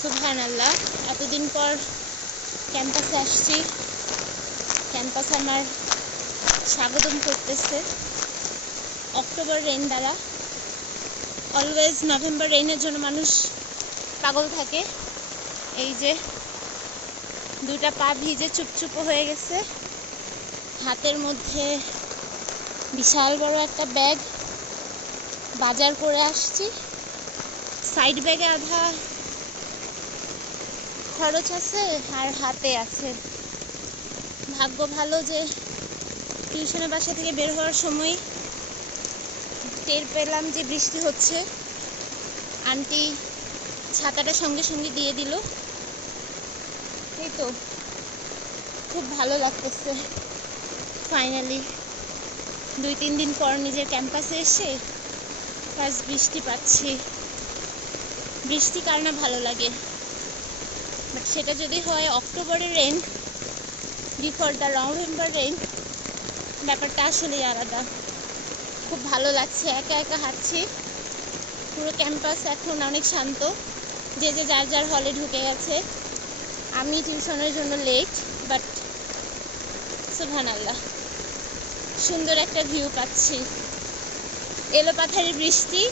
সুবহানাল্লাহ, এতদিন পর ক্যাম্পাসে আসছি। ক্যাম্পাস আমার স্বাগতম করতেছে অক্টোবর রেইন দ্বারা। অলওয়েজ নভেম্বর রেইনের জন্য মানুষ পাগল থাকে। এই যে দুটা পা ভিজে চুপচুপ হয়ে গেছে। হাতের মধ্যে বিশাল বড় একটা ব্যাগ, বাজার করে আসছি। সাইড ব্যাগে আধা খরচ আছে আর হাতে আছে। ভাগ্য ভালো যে টিউশনের বাসা থেকে বের হওয়ার সময় টের পেলাম যে বৃষ্টি হচ্ছে। আন্টি ছাতাটা সঙ্গে সঙ্গে দিয়ে দিল। এই তো খুব ভালো লাগতেছে ফাইনালি 2-3 দিন পর নিজের ক্যাম্পাসে এসে ফার্স্ট বৃষ্টি পাচ্ছি। বৃষ্টি কার না ভালো লাগে, বাট সেটা যদি হয় অক্টোবরের rain before the November rain, ব্যাপারটা আসলেই আলাদা। খুব ভালো লাগছে, একা একা হাঁটছি। পুরো ক্যাম্পাস এখন অনেক শান্ত, যে যে যার যার হলে ঢুকে গেছে। আমি টিউশনের জন্য লেট, বাট সুবহানাল্লাহ সুন্দর একটা ভিউ পাচ্ছি। এলোপাথারি বৃষ্টি,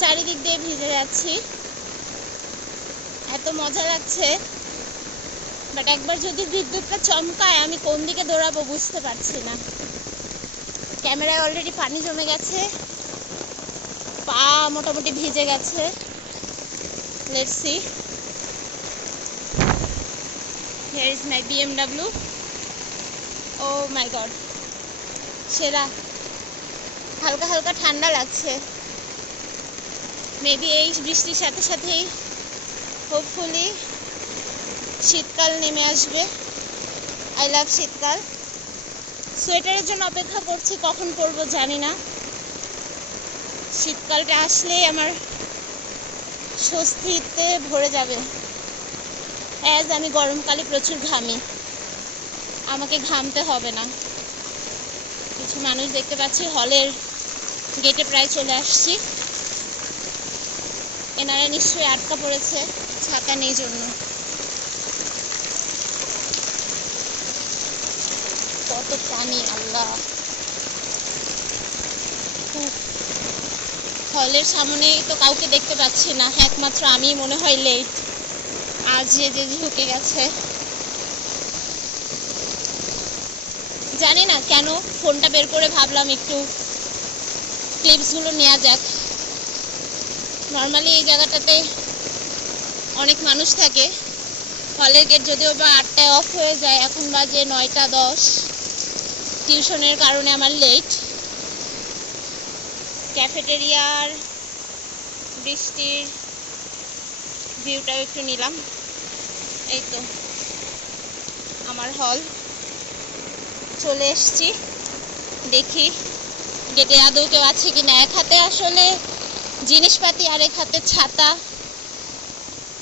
চারিদিক দিয়ে ভিজে যাচ্ছি, এত মজা লাগছে। বাট একবার যদি বিদ্যুৎটা চমকায় আমি কোন দিকে দৌড়াবো বুঝতে পারছি না। ক্যামেরায় অলরেডি পানি জমে গেছে, পা মোটামুটি ভিজে গেছে। Let's see. Here is my BMW. Oh my god, সেরা। হালকা হালকা ঠান্ডা লাগছে। মেবি এই বৃষ্টির সাথে সাথেই হোপফুলি শীতকাল নেমে আসবে। আই লাভ শীতকাল। সোয়েটারের জন্য অপেক্ষা করছি, কখন পরবো জানি না। শীতকালটা আসলেই আমার স্বস্তিতে ভরে যাবে। অ্যাজ আমি গরমকালে প্রচুর ঘামি, আমাকে ঘামতে হবে না। কিছু মানুষ দেখতে পাচ্ছি, হলের গেটে প্রায় চলে আসছি। এনারা নিশ্চয়ই আটকা পড়েছে ছাতা নেই জন্য। কত পানি, আল্লাহ। হলের সামনেই তো কাউকে দেখতে পাচ্ছি না, একমাত্র আমি মনে হয় লেট। আর যে যে ঢুকে গেছে, জানি না কেন ফোনটা বের করে ভাবলাম একটু ক্লিপসগুলো নেওয়া যাক। নর্মালি এই জায়গাটাতে অনেক মানুষ থাকে। হলের গেট যদিও বা 8টায় অফ হয়ে যায়, এখন বাজে 9টা 10। টিউশনের কারণে আমার লেট। ক্যাফেটেরিয়ার বৃষ্টির ভিউটাও একটু নিলাম। এই তো আমার হল, চলে এসছি। দেখি গেটে আদৌ কেউ আছে কিনা। এক হাতে আসলে জিনিসপাতি আর এক হাতে ছাতা,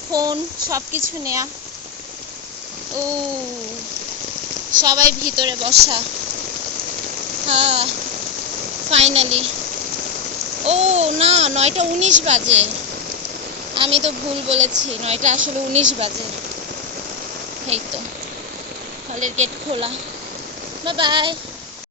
ফোন, সব কিছু নেয়া। ও সবাই ভিতরে বসা। হ্যাঁ ফাইনালি। ও না, 9টা 19 বাজে। আমি তো ভুল বলেছি, 9টা আসলে 19 বাজে। এই তো হলের গেট খোলা। Bye bye.